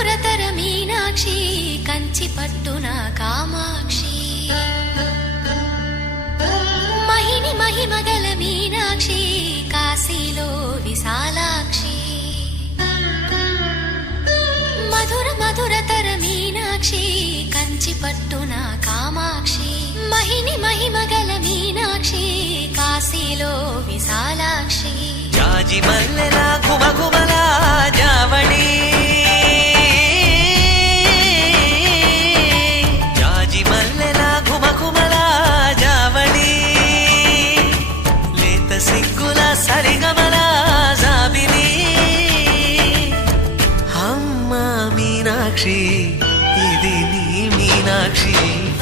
మధురతర మీనాక్షి కంచి పట్టున కామాక్షి మహిని మహిమగల మీనాక్షి కాశీలో విశాలాక్షి మధుర మధురతర మీనాక్షి కంచి పట్టున కామాక్షి మహిని మహిమగల మీనాక్షి కాశీలో విశాలాక్షి జాజి మల్లెలా గుమగుమలా జావళి జాజి మల్లెలా గుమగుమలా జావళి లేత సిగ్గుల సరిగమల జాబిలి అమ్మ మీనాక్షి ఇది నీ మీనాక్షి